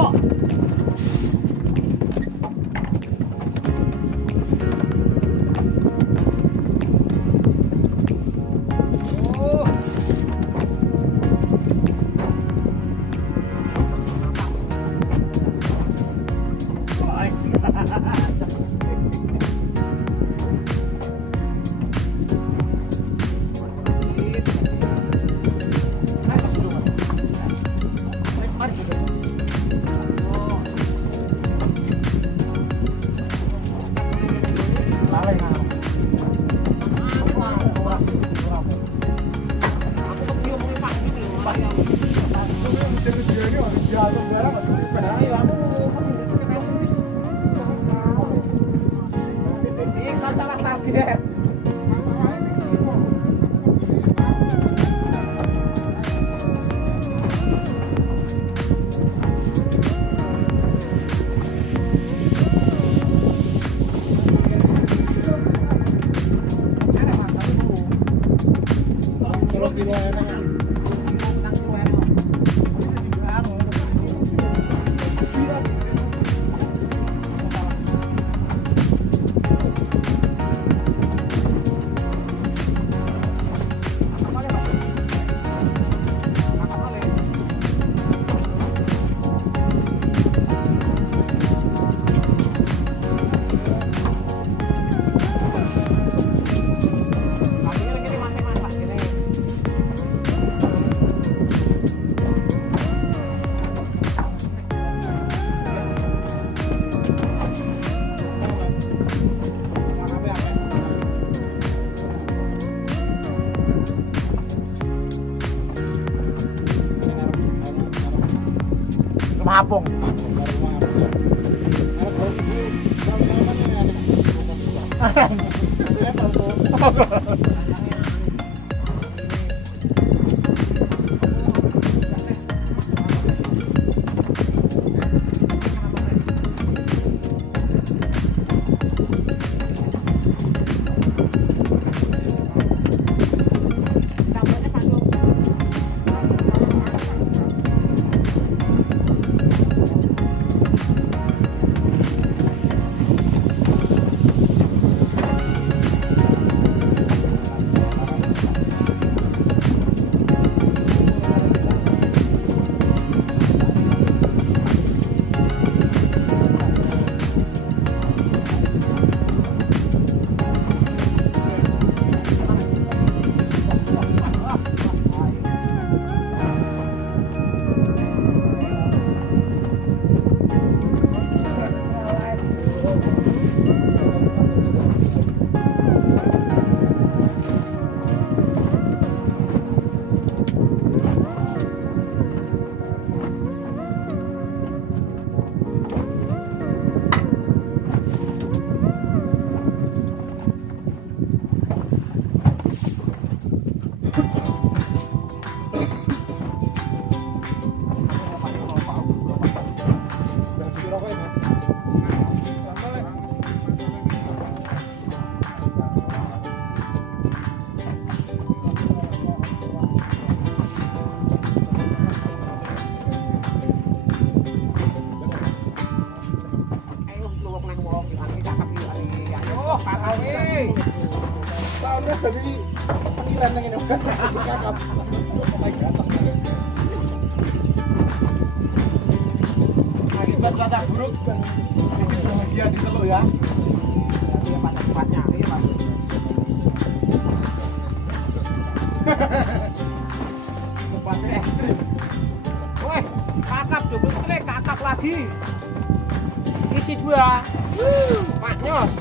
kok. Mapung. Dari pengiran yang ini udah kakap. Akibat cuaca buruk, bikin bahagia di Teluk ya. Ya pada tempatnya, ini Pak. Tempatnya ekstrim. Woi, kakap double strike, kakap lagi. Isi 2. Pak Nyos.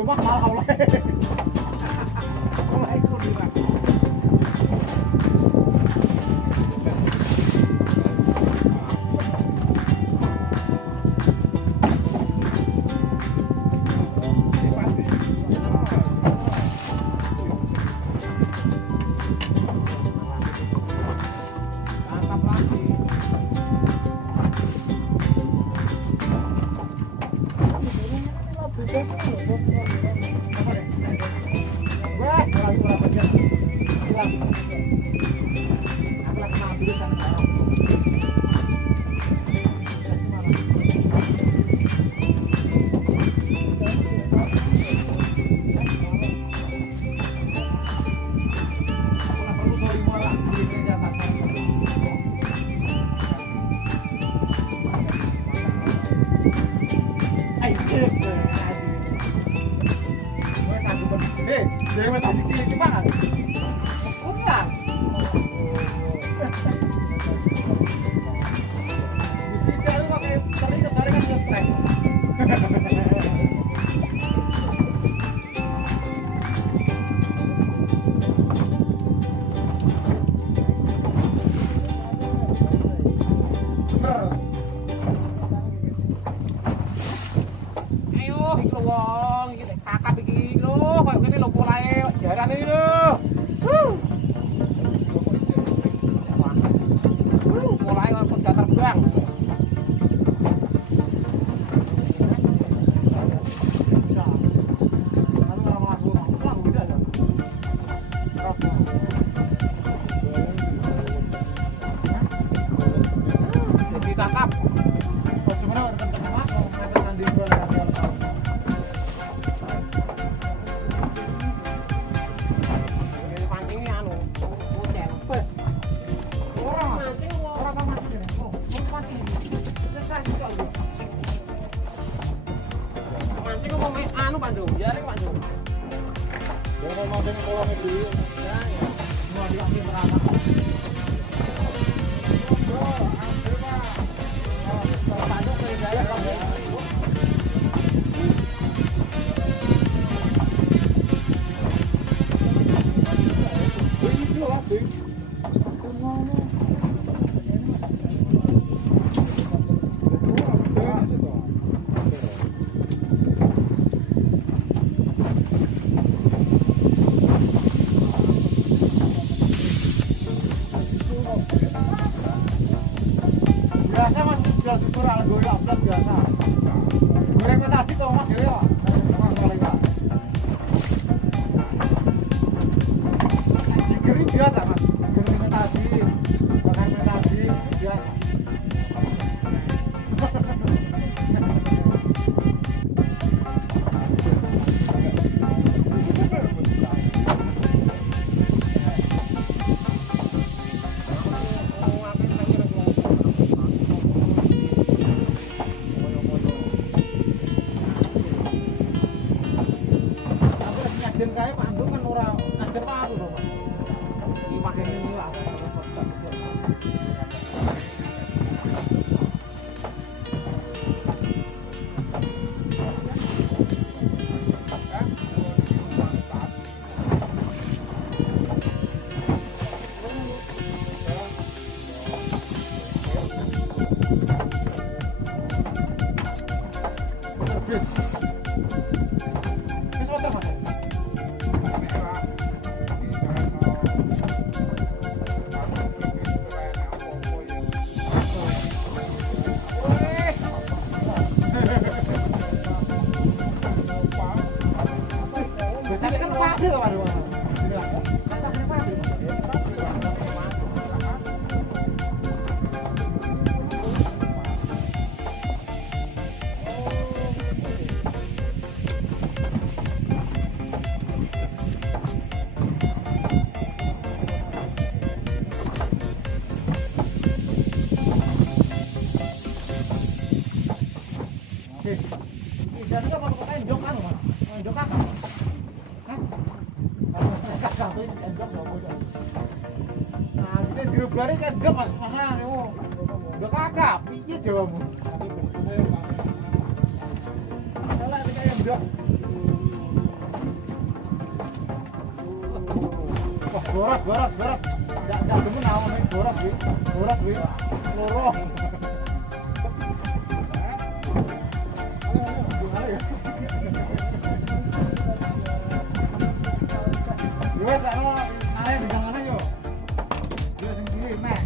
rumah malah oleh. Oleh itu dia. Dewe tadi cilik banget. Bukan. Mesti kalau pakai tali kesare kan harus strike. Ayo, iki lho wong, iki kakap iki lho, koyo ngene lho polahe jarane lho. Polahe kok kuda terbang. Jadi kakap. Kok sebenarnya tentang apa? Mengatakan di luar anu Bandung, jare Bandung. Ya kalau mau sini kolongnya dulu. Ya, ya. semua diambil merata. Biasa mas, jual syukur ala gue upload biasa. Gorengnya tadi tuh mas ya, digering biasa mas, digering tadi, makan tadi biasa. Kajian kayak Pak Andung kan orang kajian tahu dong mas. Dipakai ini lah. Jadi kan mau ke endok kan, Mas? Endok kan? Hah? Kakak tuh endok enggak boleh. Nah, kita jeruk bari kan endok Mas, mana kamu? Endok kakak, piye jawabanmu? Salah kayak endok. boros. Enggak demen awak nek boros iki. Boros iki. Loro. Yo sakno nare bidangane yo. Yo sing cilik mek.